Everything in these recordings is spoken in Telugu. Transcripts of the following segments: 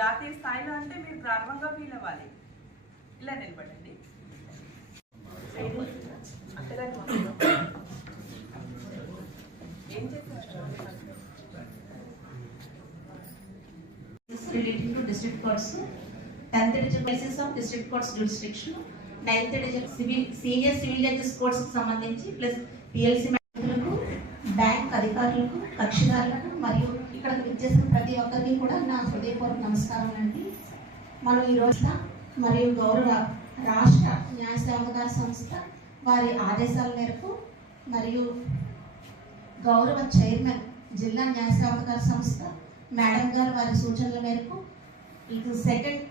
జాతీయ స్థాయిలో అంటే మీరు గర్వంగా ఫీల్ అవ్వాలి. ఇలా నిలబడండి. ఏం చేస్తారు? Relating to district courts, 10th edition basis of district courts jurisdiction, 9th edition senior civil judges courts కి సంబంధించి ప్లస్ PLC మెంబర్లకు, బ్యాంక్ అధికారులకు, కక్షిదారులకు మరియు ఇక్కడ విచ్చేసిన ప్రతి ఒక్కరికి కూడా నా హృదయపూర్వక నమస్కారం అండి. మనం ఈ రోజున మరియు గౌరవ రాష్ట్ర న్యాయ సేవాధికార సంస్థ వారి ఆదేశాల మేరకు మరియు గౌరవ చైర్మన్ జిల్లా న్యాయ సేవాధికార సంస్థ మేడం గారు వారి సూచనల మేరకు ఇది సెకండ్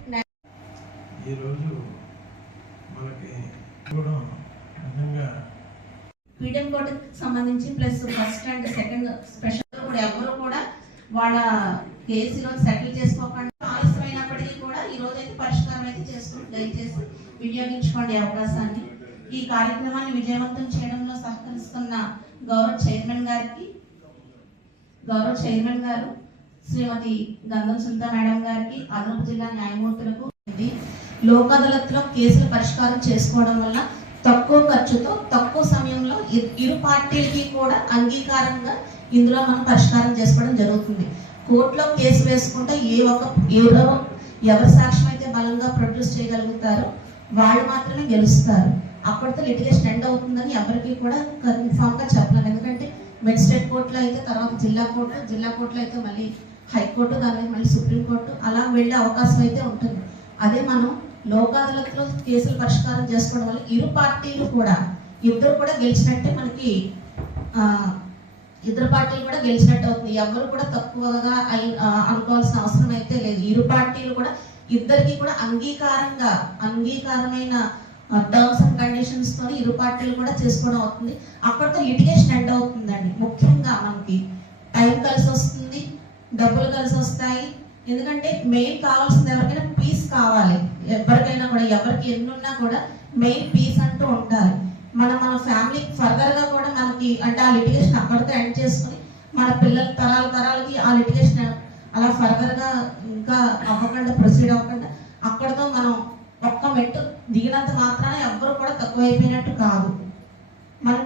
ఈరోజు మనకి కూడా నిజంగా పీడియం కోర్టుకి సంబంధించి plus first and second special కూడా ఎవరు కూడా వాళ్ళ కేసులో సెటిల్ చేసుకోకుండా ఆలస్యమైనప్పటికీ కూడా ఈ రోజు అయితే పరిష్కారం అయితే చేస్తుంది. దయచేసి వినియోగించుకోండి అవకాశాన్ని. ఈ కార్యక్రమాన్ని విజయవంతం చేయడంలో సహకరిస్తున్న గౌరవ చైర్మన్ గారు శ్రీమతి గంధం సునీత మేడం గారికి, అదనపు జిల్లా న్యాయమూర్తులకు లోక్ అదాలత్లో కేసులు పరిష్కారం చేసుకోవడం వల్ల తక్కువ ఖర్చుతో తక్కువ సమయంలో ఇరు పార్టీలకి కూడా అంగీకారంగా ఇందులో మనం పరిష్కారం చేసుకోవడం జరుగుతుంది. కోర్టులో కేసు వేసుకుంటే ఎవరి సాక్ష్యం అయితే బలంగా ప్రొడ్యూస్ చేయగలుగుతారో వాళ్ళు మాత్రమే గెలుస్తారు. అప్పటితో లిటిగేషన్ ఎండ్ అవుతుందని ఎవరికి కూడా కన్ఫామ్ గా చెప్పలేము. ఎందుకంటే మెజిస్ట్రేట్ కోర్టులో అయితే తర్వాత జిల్లా కోర్టులో అయితే మళ్ళీ హైకోర్టు, దాని మళ్ళీ సుప్రీంకోర్టు అలా వెళ్ళే అవకాశం అయితే ఉంటుంది. అదే మనం లోక్ అదాలత్లో కేసులు పరిష్కారం చేసుకోవడం వల్ల ఇద్దరు కూడా గెలిచినట్టే మనకి ఇద్దరు పార్టీలు కూడా గెలిచినట్టు అవుతుంది. ఎవరు కూడా తక్కువగా అనుకోవాల్సిన అవసరం అయితే లేదు. ఇరు పార్టీలు కూడా ఇద్దరికి కూడా అంగీకారమైన టర్మ్స్ అండ్ కండిషన్స్ తో ఇరు పార్టీలు కూడా చేసుకోవడం అవుతుంది. అప్పటితో లిటిగేషన్ ఎండ్ అవుతుందండి. ముఖ్యంగా మనకి టైం కలిసి వస్తుంది, డబ్బులు కలిసి వస్తాయి. ఎందుకంటే మెయిన్ కావాల్సింది ఎవరికైనా పీస్ కావాలి. ఎవరికైనా కూడా ఎవరికి ఎన్నున్నా కూడా మెయిన్ పీస్ అంటూ ఉండాలి. మన ఫ్యామిలీ ఫర్దర్ గా కూడా మనకి అంటే ఆ లిటిగేషన్ అక్కడితో ఎండ్ చేసుకుని మన పిల్లల తరాలకి ఆ లిటిగేషన్ అలా ఫర్దర్ గా ఇంకా అవ్వకుండా ప్రొసీడ్ అవ్వకుండా అక్కడితో మనం ఒక్క మెట్టు దిగినంత మాత్రాన ఎవ్వరు కూడా తక్కువైపోయినట్టు కాదు. మనం